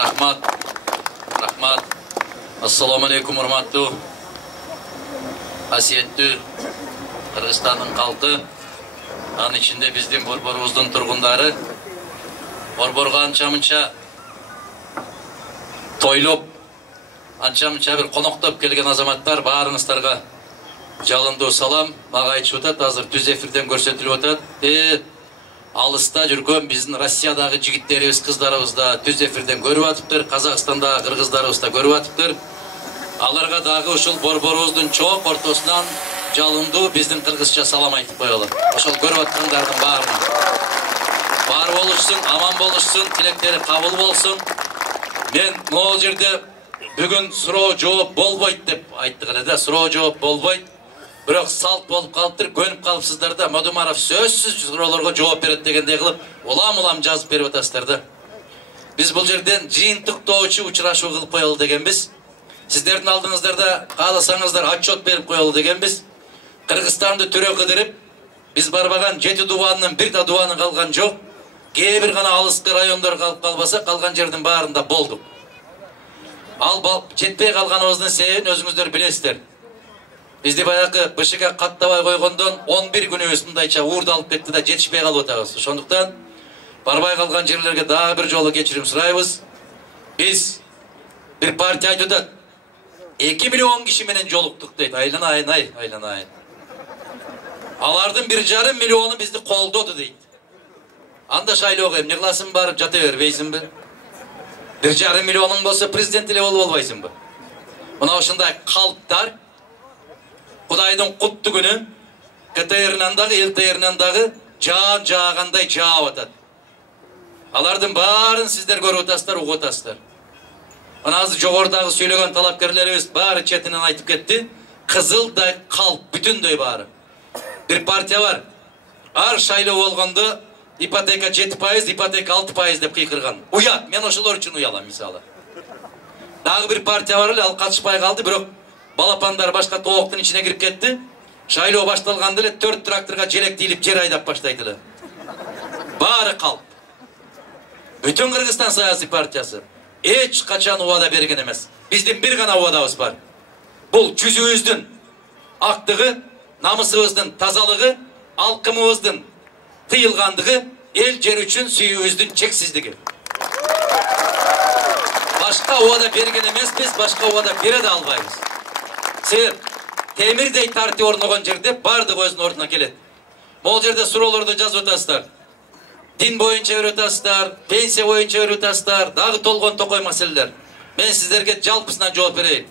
Rahmat. Rahmat. Assalamu alaikum urmatlı. Hasiyetli Kırgızstan'ın halkı. Anın içinde bizden Borboruzdun turgunları. Borborga ança-mınça toylop, ança-mınça bir konoktop kelgen azamatlar barыңızдарga жалындуу салам. Мага айтып атат, азыр түз эфирден көрсөтүлүп атат. Алыста жүргөн биздин Россиядагы жигиттерибиз, кыздарыбыз да түз эфирден көрүп атыптыр, Казакстандагы кыргыздарыбыз да көрүп атыптыр. Аларга дагы ушул борборубуздун чоң ортосунан жалындуу биздин кыргызча салам айтып коелу. Ошол көрүп аткандардын баарына бар болушсун, аман болушсун, тилектери кабыл болсун. Мен могул жерде бүгүн суроо жооп болбойт деп айттык эле да, суроо жооп болбойт. Бирок салт болуп калыптыр, көнүп калыпсыздар да. Мадумаров сөзсүз суроолорго жооп берет дегендей кылып, улам жазып берип атасыздар да. Биз бул жерден жыйынтыктоочу учурашуу кылып коелу дегенбиз. Сиздердин алдыңыздарда кааласаңыздар отчет берип коелу дегенбиз. Кыргызстанды төрө кыдырып, биз барбаган 7 дубанын бир да дубаны калган жок. Кээ бир гана алыскы райондор калып калбаса, калган жердин баарында болдук. Ал жетпей калганыбыздын себебин өзүңүздөр билесиздер. Бизди баягы БШК каттабай койгондон 11 күнүбүз мындайча уурду алып кетти да жетишпей калып атабыз. Ошондуктан барбай калган жерлерге дагы бир жолу кечирим сурайбыз. Биз бир партия айтып атат. 2 миллион киши менен жолуктук дейт. Айланайын. Алардын 1,5 миллиону бизди колдоду дейт. Анда шайлоого эмне кыласың, барып жата бербейсиңби? 1,5 миллионуң болсо президент эле болуп албайсыңбы? Мына ушундай калптар Кудайдын куттуу күнү КТРнан дагы, ЛТРнан дагы жаан жаагандай жаап атат. Алардын баарын сиздер көрүп атасыздар, угуп атасыздар. Мына азыр жогорудагы сүйлөгөн талапкерлерибиз баары четинен айтып кетти. Кызылдай калп, бүтүндөй баары. Bir partiya var. Ар шайлоо болгондо ипотека 7%, ипотека 6% деп кыйкырган. Уят, мен ошолор үчүн уялам мисалы. Дагы бир партия бар эле, ал катышпай калды, бирок балапандар башка тооктун ичине кирип кетти. Шайлоо башталганда эле 4 тракторга желек тийилип жер айдап баштайт эле. Баары калп. Бүтүн Кыргызстан саясий партиясы эч качан убада берген эмес. Биздин бир гана убадабыз бар. Бул жүзүбүздүн актыгы, намысыбыздын тазалыгы, алкымыбыздын тыйылгандыгы, эл жер үчүн сүйүүбүздүн чексиздиги. Башка убада берген эмеспиз, башка убада бере да албайбыз. Себеп темирдей тарти орногон жерде бардык өзүнүн ордуна келет. Могул жерде суроолорду жазып атасыздар. Дин боюнча берип атасыздар, пенсия боюнча берип атасыздар, дагы толгон токой маселелер. Мен сиздерге жалпысынан жооп берейин.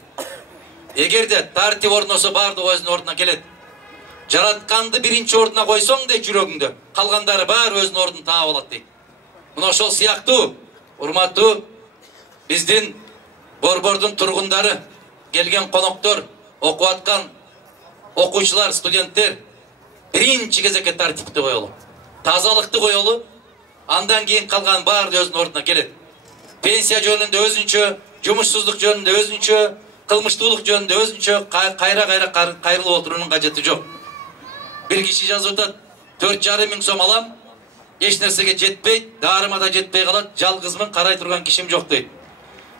Эгерде тарти орносо бардык өзүнүн ордуна келет. Жаратканды биринчи ордуна койсоң дейт жүрөгүңдө, калгандары баары өзүнүн ордун таап алат дейт. Мына ошол сыяктуу, урматтуу биздин борбордун тургундары, келген коноктор, окуп аткан окуучулар, студенттер биринчи кезекке тартипти коелу. Тазалыкты коелу, андан кийин калган баары өзүнүн ордуна келет. Пенсия жөнүндө өзүнчө, жумушсуздук жөнүндө өзүнчө, кылмыштуулук жөнүндө өзүнчө кайра кайрылып отуруунун кажети жок. Bir kişi жазып атат, 4,5 миң сом алам, эч нерсеге жетпейт, дарыма да жетпей калат, жалгызмын, карай турган кишим жок дейт.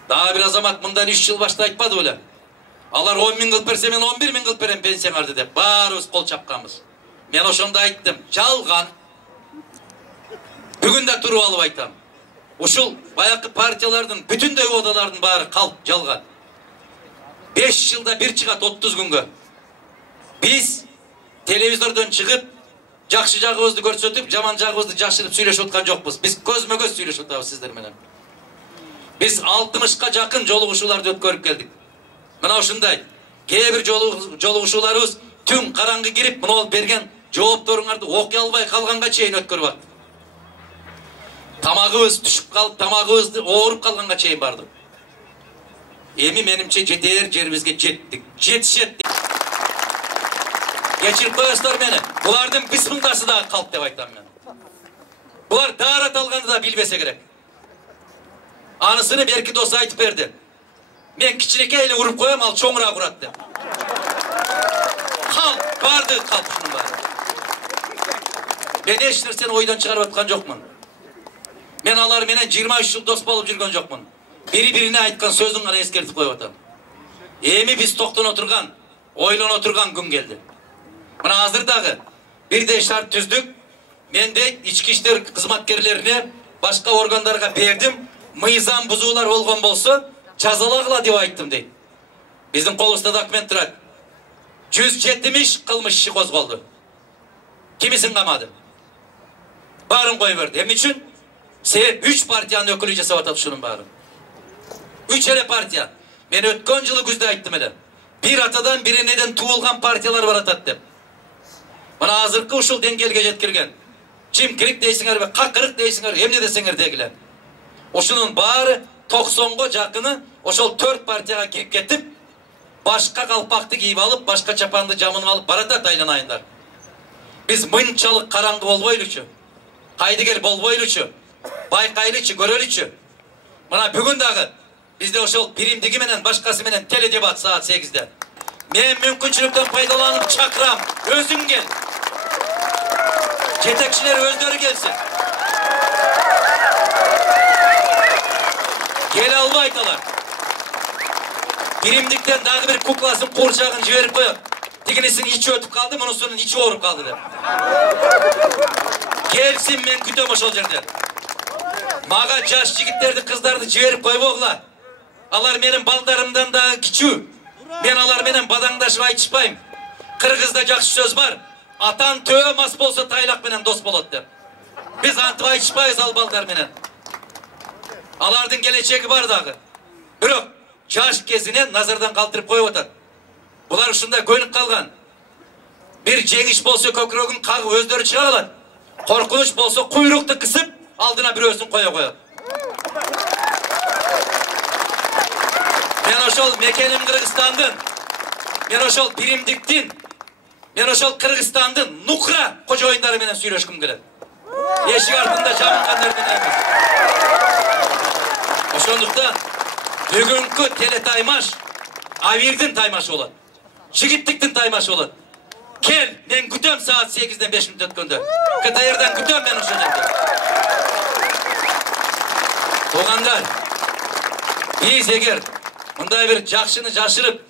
Дагы бир азамат мындан 3 жыл башта айтпады беле. Алар 10 миң кылып берсе, мен 11 миң кылып берем пенсияңарды деп. Баарыбыз кол чапканбыз. Мен ошондо айттым, жалган. Бүгүн да туруп алып айтам. Ушул баякы партиялардын бүтүндөй убадалардын баары калп, жалган. 5 жылда бир чыгат 30 күнгө. Биз телевизордон чыгып, жакшы жагыбызды көрсөтүп, жаман жагыбызды жашырып сүйлөшүп аткан жокпуз. Биз көзмө-көз сүйлөшүп атабыз сиздер менен. Биз 60ка жакын жолугушууларды өткөрүп келдик. Мына ушундай кээ бир жолугушууларыбыз түн караңгы кирип, мына берген жоопторуңарды окуй албай калганга чейин өткөрүп аттык. Тамагыбыз түшүп калып, тамагыбызды ооруп калганга чейин бардык. Эми менимче жетер жерибизге жеттик. Жетишет. Geçirip koyasılar beni. Bulardın bismındası da kalk деп айтам мен. Bular daarat algandı da bilbese gerek. Anısını belki dostu aytıp berdi. Men kiçinekeyle vurup koyam, al çoğura kurat деп. Kalk, bardı kalk şunun bari. Ben eç nerseni oydan çıkarıp atkan jokmун. Men alar menen 23 yıl dost bolup жүргөн жокмун. Biri-birine aytkan sözün gana eskertip koyup atam. Emi biz toktan oturgan, oylan oturgan gün geldi. Bana hazırdağı bir de şart tüzdük. Men de içki işler hizmetkerlerine başka organlarga berdim. Mıyzam buzular olgan bolsa cazalagıla dep ayttım deydi. Bizim kolumuzda dokument durat. 170 kılmış işi kozgoldu. Kimisin kamadı? Barın koyuverdi. Hem için? Sebep 3 partiyanın ökülü jasap atat şunun barın. 3 ele partiya. Men ötken yılı güzde ayttım ele. Bir atadan biri neden tuğulgan partiyalar var atat dep. Bana hazırkı uşul dengelge jetkirgen. Çimkirik deysinger ve kakırık deysinger, hem ne desenger degiler. Oşunun bari 90'ga jakını oşol 4 partiyaga kirip ketip başka kalpaktı giyip alıp başka çapandı camını alıp barata taylanayınlar. Biz mınçalık karangı bolboyluçu. Haydi gel bolboyluçu. Baykaylıçı, görölüçü. Bana bugün dağı bizde oşol birimdigi menen başkası menen tele debat saat 8'de. Men mümkünçülükten faydalanıp çakram. Özüm gel. Jetekçiler özleri gelsin. Gel alba aytalar. Birimdikten daha bir kuklasın kurçağın jiberip koyup. Tiginisinin içi ötüp kaldı, munusunun içi orup kaldı der. Gelsin men kütöm oşol jerde. Maga jaş jigitlerdi kızlardı jiberip koyup oğla. Alar menin baldarımdan daha kiçүү. Men alar menen badаңdaşıp aytışpayım. Kırgızda jakşı söz var. Atan töö mas bolsa taylak menen dos bolot dep. Biz antıp aytışpayız al baldar menen. Alardın geleceği var dağı. Bирок jaş kezine nazardan kaldırıp koyup atat. Bular ушундай көнүп kalgan. Bir жеңиш bolsa көкүрөгүн kagıp özdөрү çıga kalat. Korkunuç bolsa kuyruktu kısıp aldına bir özün koya koyat. Men oşol mekenim Kırgızstandın. Men oşol birimdiktin. Men oşol Kırgızstandın Nukra koca oyunları menen süйлөшкүм келет. Eşik артында жабынгандар менен эмес. Ошондуктан бүгүнкү телетаймаш Авирдин таймашы болот. Жигиттиктин таймашы болот. Kel, men күтөm saat 8'den 5 minut ötkөндө. КТР'дан күтөm men ошол жерде. Туугандар, биз эгер мындай bir жакшыны жашырып,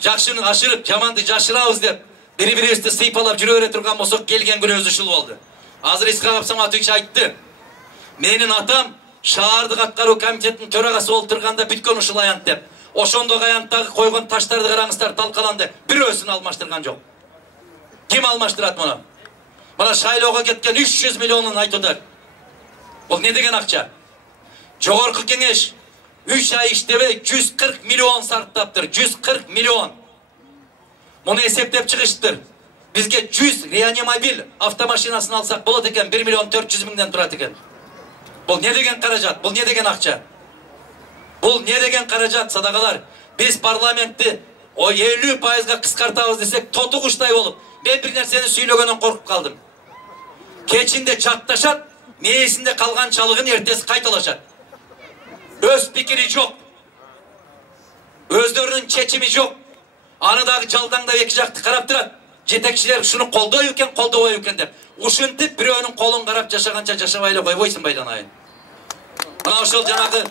жакшыны ашырып, жаманды жашырабыз деп, бири-бирибизди сыйпалап жүрө бере турган болсок, келген күнүбүз ушул болду. Азыр Исхак Абсаматович айтты. Менин атам шаардык аткаруу комитетинин төрагасы болуп турганда бүткөн ушул аянт деп. Ошондо аянттагы койгон таштарды караңыздар, талкаланды. Бирөөсүн алмаштырган жок. Ким алмаштырат муну? Бана шайлоого кеткен 300 миллионун айтылды. Бул не деген акча? Жогорку кеңеш 3 ай иштебей 140 миллион сарптаптыр. 140 миллион. Муну эсептеп чыгыштыр. Бизге 100 реанимобиль автомашинасын алсак болот экен, 1 миллион 400 миңден турат экен. Бул не деген каражат? Бул не деген акча? Бул не деген каражат, садакалар? Биз парламентти 50%га кыскартабыз десек, тоту куштай болуп, мен бир нерсени сүйлөгөндөн коркуп калдым. Кечинде чатташат, мээсинде калган чалыгын эртеси кайталашат. Өз пикири жок. Өздөрүнүн чечими жок. Аны дагы жалдаңдап эки жакты карап турат. Жетекчилер шуну колдойбу экен, колдобойбу экен деп. Ушинтип бирөөнүн колун карап жашаганча жашабай эле койбойсуң байланайын. Мына ошол жанагы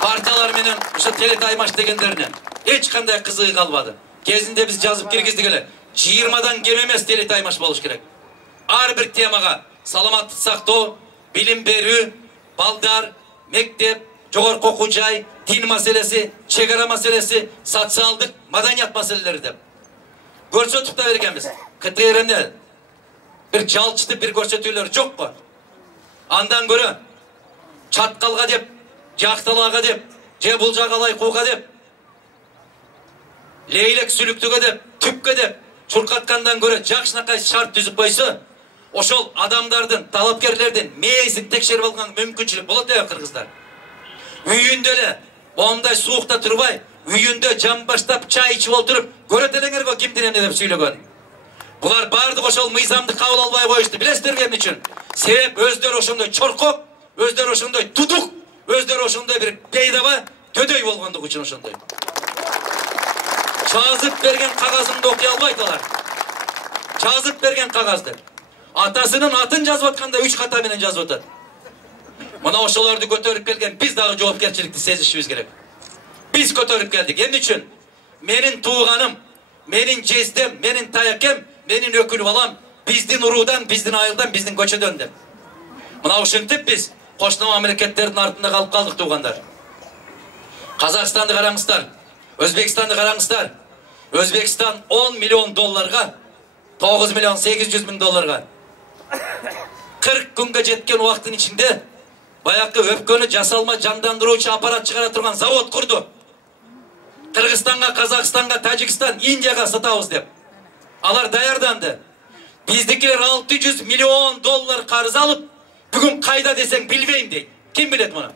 партиялар менен ошо телетаймаш дегендеринен эч кандай кызыгы калбады. Кезинде биз жазып киргиздик эле. 20дан кем эмес телетаймаш болуш керек. Ар бир темага саламаттык сактоо, билим берүү, балдар, мектеп, жогорку окуу жай, дин маселеси, чек ара маселеси, социалдык, маданият маселелери деп көрсөтүп да бергенбиз. КТР'не бир жалчытып бир көрсөтүүлөр жокпу? Андан көрө чаткалга деп, жакталага деп, же бул жагалай кууга деп, лейлек сүлүктүгө деп, түпкө деп чуркаткандан көрө жакшынакай шарт түзүп койсо, ошол адамдардын, талапкерлердин мээсин текшерип алган мүмкүнчүлүк болот деп кыргыздар. Үйүндө эле моундай суукта турбай, үйүндө жам баштап чай ичип отуруп, көрөт элеңер го кимдин эмне деп сүйлөгөн. Булар бардык ошол мыйзамды кабыл албай коюшту. Билесиздерби эмне үчүн? Себеп өздөрү ошондой чоркок, өздөрү ошондой тудук, өздөрү ошондой бир бейдаба төдөй болгондугу үчүн ошондой. Жазып берген кагазымды окуй албайт алар. Жазып берген кагазды. Атасынын атын жазып атканда 3 ката менен жазып атат. Mına oşolordu götörüp kelgen biz dagı жоопкерчиликти сезишибиz керек. Biz götörüp geldik. Emne üçün? Menin tuğanım, menin jezdem, menin tayakem, menin ökül balam bizdin urudan, bizdin ayıldan, bizdin көчөдөн деп. Mına uşintip biz koşna mamleketlerдің артында kalıp kaldık tuğanlar. Kazakistan'da karаңыздар, Özbekistan'da karаңыздар. Özbekistan 10 milyon dollarga, 9 milyon 800 bin dollarga 40 günge jetken uaktın içinde bayakı öpkönü jasalma jandandыруучу aparat çıkara turgan zavod kurdu. Kırgızstan'a, Kazakistan'a, Tacikistan, India'ga satabız dep. Alar dayardandı. Bizdekiler 600 milyon dollar karız alıp bugün kayda desen bilmeyin deydi. Kim bilet bunu?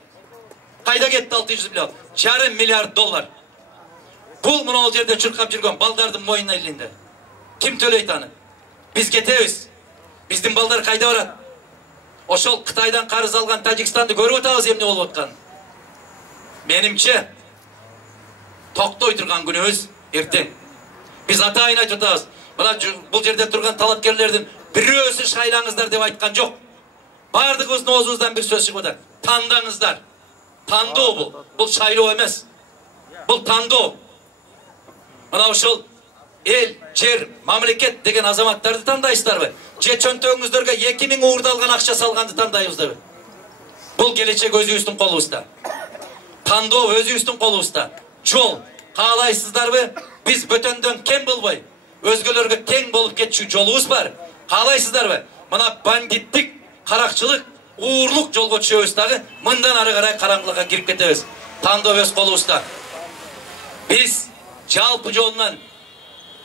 Kayda gitti 600 milyon. Yarım milyar dolar. Bul bunu ol yerde çırkap jirgen baldardın moyunna elinde. Kim töleydi anı? Biz ketebiz. Bizdin baldar kayda varat. Oşol Kıtaydan karız algan Tacikistan'da görüp otağız emne olup otkan. Menimçe toktoy turgan günümüz erten. Biz atayın ayt otağız. Bu yerde turgan talatkerlerden birөөsü şaylаңыздар деп айтқан жоқ. Бардығыңыздың оозуңуздан bir söz çıkıp otar. Tandаңыздар. Tandoo bu. Bu şayloo emez. Bu tandoo. Mına uşul el, jer, mamleket degen azamattарды tandaysızlar mı? Je çöntөгүңүздөргө 2000 uğurda algan akça salgandı tandaybızlar mı? Бұл келечек өзүбүздүн колубузда. Tandoo өзүбүздүн колубузда. Жол каалайсыздарбы? Biz bötöндөн кем болбой, өзгөлөргө тең болуп кетчү жолубуз бар. Каалайсыздарбы? Мына бандиттик, каракчылык, уурлук жолго түшөбүз дагы, мындан ары карай караңгылыкка кирип кетебиз. Тандоо өз колубузда. Biz жалпы жолунан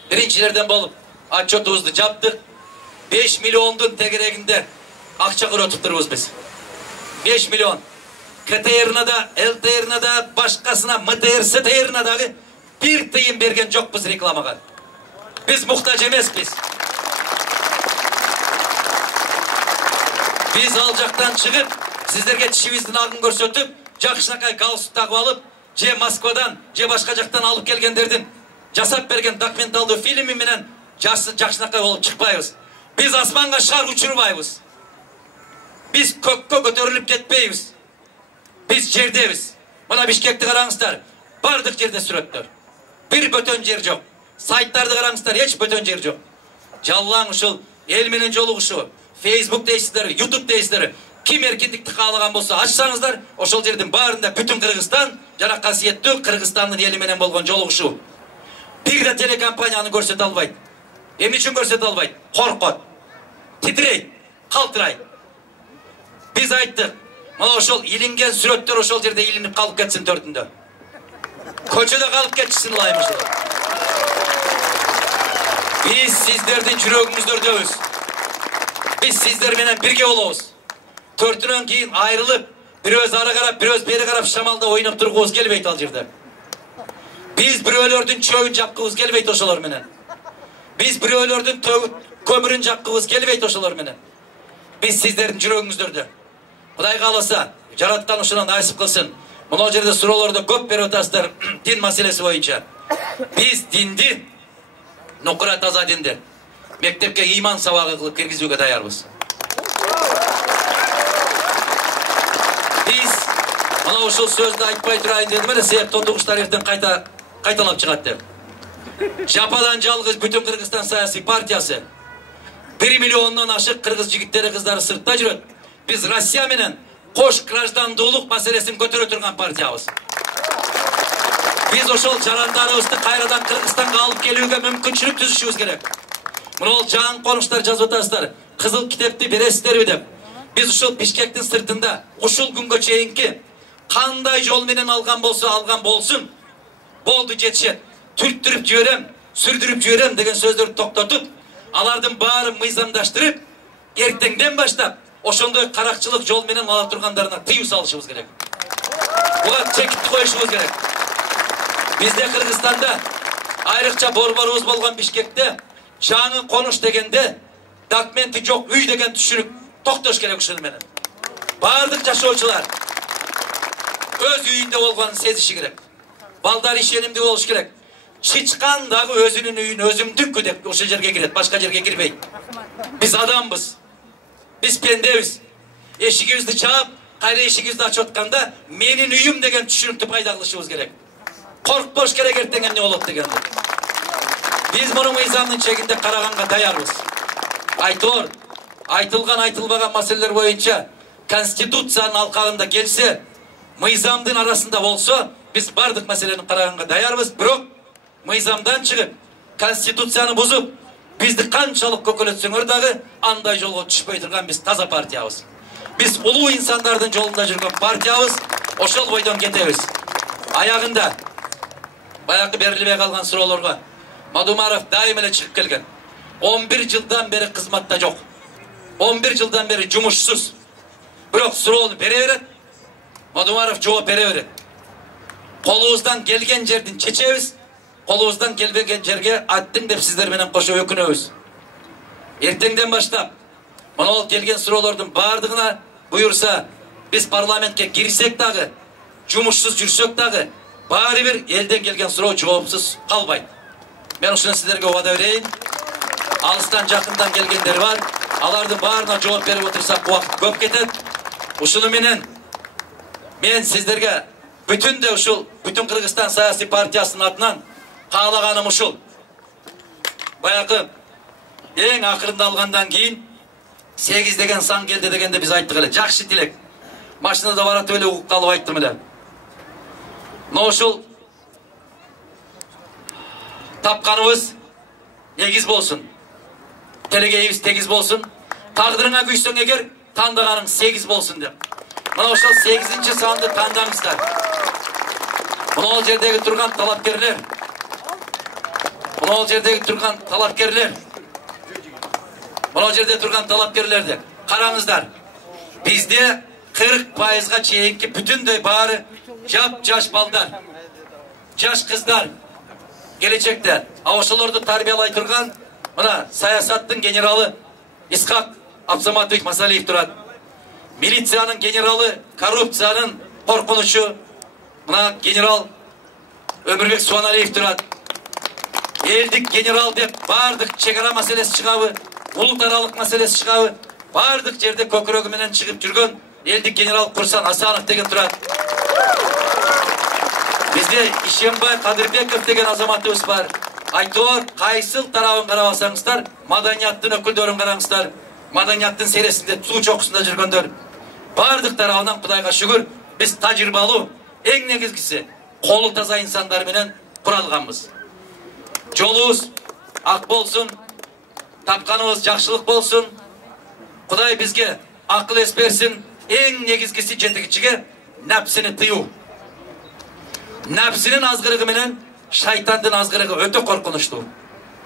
биринчилерден болуп отчетубузду жаптык. 5 milyoндун тегерегинде акча көрөтүп турбуз biz. 5 milyon. КТР'на да, ЛТР'на да, башкасына, МТР, СТР'на дагы bir тыйын берген жокпуз рекламага. Biz muhtaç emeспиz. Biz ал жактан чыгып, сиздерге тишибиздин агын көрсөтүп, жакшынакай галстук тагып алып, же Москвадан, же башка жактан алып келгендердин жасап берген документалдуу фильми менен жакшынакай болуп чыкпайбыз. Biz асманга шар учурбайбыз. Biz көккө көтөрүлүп кетпейбиз. Biz жердебиз. Мына Бишкекти караңыздар. Бардык жерде сүрөттөр. Bir бөтөн жер жок. Сайттарды караңыздар, эч бөтөн жер жок. Жаллаң ушул эл менен жолугушуу, Facebook дейсиздер, YouTube дейсиздер. Ким эркиндикти каалаган болсо ачсаңыздар, ошол жердин баарында бүтүн Кыргызстан жана касиеттүү Кыргызстандын эли менен болгон жолугушуу. Бир да телекомпанияны көрсөтө албайт. Эмне үчүн көрсөтө албайт? Коркот. Титрейт, калтырайт. Biz айттык, мына ошол илинген сүрөттөр ошол жерде илинип калып кетсин төртүндө. Көчөдө калып кетишсин ылайым ошол. Biz сиздердин жүрөгүңүздөрдөбүз. Biz сиздер менен бирге болобуз. Төртүнөн кийин айрылып, бирөөз ары карап, бирөөз бери карап шамалда ойноп тургубуз келбейт ал жерде. Biz бирөөлөрдүн чөбүн жаккыбыз келбейт ошолор менен. Biz бирөөлөрдүн көмүрүн жаккыбыз келбейт ошолор менен. Biz сиздердин жүрөгүңүздөрдө. Кудай кааласа, жараткан ушунан насип кылсын. Мына жерде суроолорду көп берип атасыздар дин маселеси боюнча. Biz динди, нукура таза динди мектепке иман сабагы кылып киргизүүгө даярбыз. Biz мына ушул сөздү айтпай турайын дедим эле, себеп тотугуштар эртең кайталап чыгат деп. Жападан жалгыз бүтүн Кыргызстан саясий партиясы 1 миллиондон ашык кыргыз жигиттери кыздары сыртта жүрөт. Biz Россия менен кош граждандуулук маселесин көтөрө турган партиябыз. Biz ошол жарандарыбызды кайрадан Кыргызстанга алып келүүгө мүмкүнчүлүк түзүшүбүз керек. Мына ол жаңы конуштар жазып атасыздар. Кызыл китепти бересиздерби деп. Biz ушул Бишкектин сыртында ушул күнгө чейинки кандай жол менен алган болсо алган болсун. Болду жетишет. Түрттүрүп жиберем, сүрдүрүп жиберем деген сөздөрдү токтотуп, алардын баарын мыйзамдаштырып, эртеңден баштап ошондой каракчылык жол менен ала тургандарына тыюу салышыбыз керек. Буга чекит коюшубуз керек. Бизде Кыргызстанда айрыкча борборубуз болгон Бишкекте жаңы конуш дегенде документи жок үй деген түшүнүк токтош керек ушул менен. Бардык жашоочулар өз үйүндө болгонун сезиши керек. Балдар ишенимдүү болуш керек. Чычкан дагы өзүнүн үйүн өзүмдүккү деп ошол жерге кирет, башка жерге кирбейт. Биз адамбыз. Biz пендебиз. Эшигибизди чаап, кайра ишигизди ачып атканда менин үйүм деген түшүнүктү пайда кылышыбыз керек. Коркпош керек эртең эмне болот дегенди. Биз муну мыйзамдын чегинде караганга даярбыз. Айтор, айтылган айтылбаган маселелер боюнча Конституциянын алкагында келсе, мыйзамдын арасында болсо, биз бардык маселени караганга даярбыз. Бирок мыйзамдан чыгып, Конституцияны бузуп, бизди канчалык көкөлөтсөңөр дагы андай жолго түшпөй турган биз таза партиябыз. Биз улуу инсандардын жолунда жүргөн партиябыз, ошол бойдон кетебиз. Аягында баягы берилбей калган суроолорго Мадумаров дайым эле чыгып келген. 11 жылдан бери кызматта жок. 11 жылдан бери жумушсуз. Бирок суроону бере берет. Мадумаров жооп бере берет. Колубуздан келген жердин чечебиз. Колубуздан келбеген жерге аттың деп сиздер менен кошо өкүнөбүз. Эртеңден баштап монол келген суроолордун бардыгына буюрса, биз парламентке кирсек дагы, жумушсуз жүрсөк дагы, баары бир элден келген суроо жоопсуз калбайт. Мен ушуну сиздерге убада берейин. Алыстан жакындан келгендер бар. Алардын баарына жооп берип отурсак убакыт көп кетет. Ушуну менен мен сиздерге бүтүндө ушул бүтүн Кыргызстан саясий партиясынын атынан каалаганым ушул. Баягы эң акырында алгандан кийин 8 деген сан келди дегенде биз айттык эле. Жакшы тилек. Машинада баратып эле угуп калып айттым эле. Но ушул тапканыбыз негиз болсун. Телегейибиз тегиз болсун. Тагдырыңа күйсөң эгер, тандаганың 8 болсун деп. Мына ошол 8-чи санды тандаңыздар. Мына жердеги турган талапкерлер. Мына жердеги турган талапкерлер. Мына жерде турган талапкерлерди караңыздар. Бизде 40%га чейинки бүтүндөй баары жаш балдар, жаш кыздар. Келечекте ошолорду тарбиялай турган мына саясаттын генералы Исхак Абсаматович Масалиев турат. Милициянын генералы, коррупциянын коркунучу мына генерал Өмүрбек Суаналиев турат. Элдик генерал деп бардык чегара маселеси чыгабы, улут аралык маселеси чыгабы, бардык жерде көкүрөгү менен чыгып жүргөн элдик генерал Курсан Асанов деген турат. Бизде Ишембай Кадырбеков деген азаматыбыз бар. Айтор, кайсыл тарабын карабасаңыздар, маданияттын өкүлдөрүн караңыздар. Маданияттын сересинде, суу чокусунда жүргөндөр. Бардык тарабынан Кудайга шүгүр, биз тажрыйбалуу, эң негизгиси колу таза инсандар менен куралганбыз. Жолубуз ак болсун, тапканыбыз жакшылык болсун. Кудай бизге акыл эс берсин. Эң негизгиси жетигичиге напсини тыюу. Напсинин азгырыгы менен шайтандын азгырыгы өтө коркунучтуу.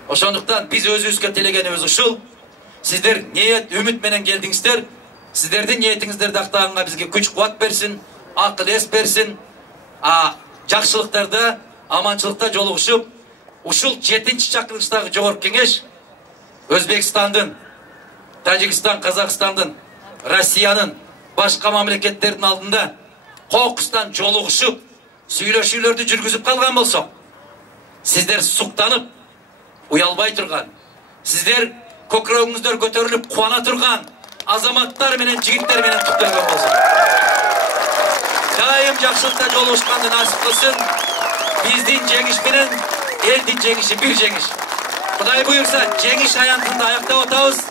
Ошондуктан биз өзүбүзгө телегенибиз ушул. Сиздер ниет, үмүт менен келдиңиздер. Сиздердин ниетиңиздерди актаганга бизге күч кубат берсин, акыл эс берсин. Жакшылыктарда, аманчылыкта жолугушуп, ушул 7-чи чакырылыштагы жогорку кеңеш Өзбекстандын, Тажикстан, Казакстандын, Россиянын, башка мамлекеттердин алдында кокустан жолугушуп, сүйлөшүүлөрдү жүргүзүп калган болсок, сиздер суктанып, уялбай турган, сиздер көкүрөгүңүздөр көтөрүлүп кубана турган азаматтар менен, жигиттер менен тутталган болсун. Дайым жакшылыкта жолугушканды насип кылсын. Биздин жеңиш менен элдин жеңиши бир жеңиш. Кудай буйрса, жеңиш аянтында аяктап атабыз.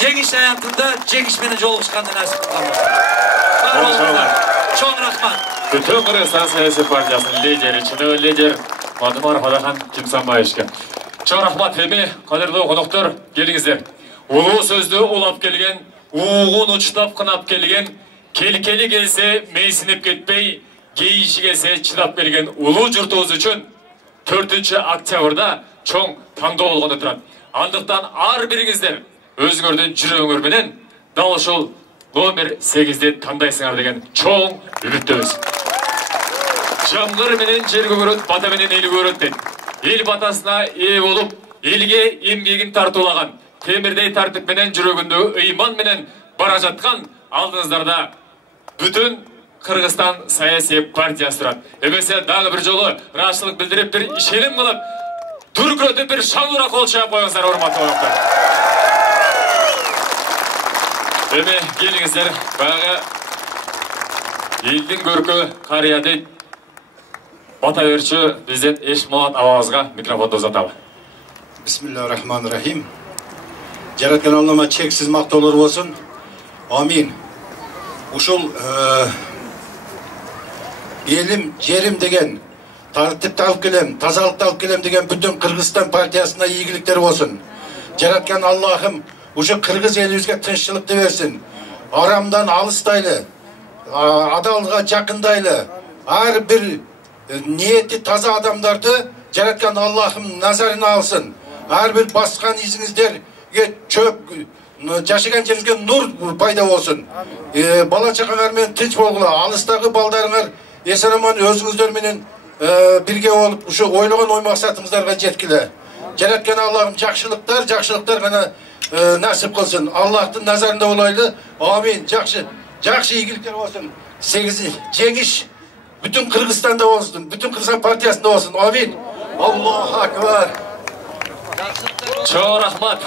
Жеңиш аянтында жеңиш менен жолугушканды насип кылган болсун. Чоң рахмат. Бүтүн Кыргызстан саясий партиясынын лидери, чыныгы лидер Мадумаров Адахан Кимсанбаевичке. Чоң рахмат. Эми кадырлуу коноктор, келиңиздер. Улуу сөздү улап келген, угун учтап кынап келген, келкели келсе мейсинип кетпей, кейиши келсе чыдап берген улуу журтубуз үчүн 4-октябрда чоң тандоо болгону турат. Андыктан ар бириңиздер өзүңөрдүн жүрөгүңөр менен дал ушул номер 8-ди тандайсыңар деген чоң үмүттөбүз. Жамгыр менен жер көгөрөт, бата менен эл көрөт дейт. Эл батасына ээ болуп, элге эмгегин тартуулаган, темирдей тартип менен жүрөгүндө ыйман менен бара жаткан алдыңыздарда бүтүн Кыргызстан саясий партиясы турат. Эмесе дагы бир жолу ыраазычылык билдирип, бир ишеним кылып, дүркүрөтүп бир шаңура кол чаап коюңуздар, урматтуу коноктор. Эми келиңиздер, баягы Елдің көркі қарияды бата өрші бізден Ешмолат Авазға микрофонды ұзаталы. Bismillahirrahmanirrahim. Жаратқан Аллама чексіз мақтаулар болсын. Амин. Ушул елім, жерім деген, тәртіпті алып келем, тазалықты алып келем деген бүтін Қырғызстан партиясына игіліктер болсын. Жаратқан Аллахым ушу Қырғыз елімізге тынччылыкты берсин. Арамдан алыстайлы, адалға жақындайлы, ар бір ниети таза адамдарды жаратқан Аллахым назарына алсын. Ар бір басқан изиңиздерге чөп, жашыған жеріңізге нур пайда болсын. Бала чакаңармен тынч болгула, алыстагы балдарыңар эсен-аман өзүңүздөр менен бирге болуп, ушу ойлогон ой максатыңыздарга жеткиле. Жараткан Аллахым жакшылыктар гана насип кылсын. Аллахтын назарында болайлы. Амин. Жакшы ийгиликтер болсын. 8 жеңиш бүтүн Кыргызстанда болсын, бүтүн Кыргызстан партиясында болсын. Амин. Аллаху акбар. Чоң рахмат.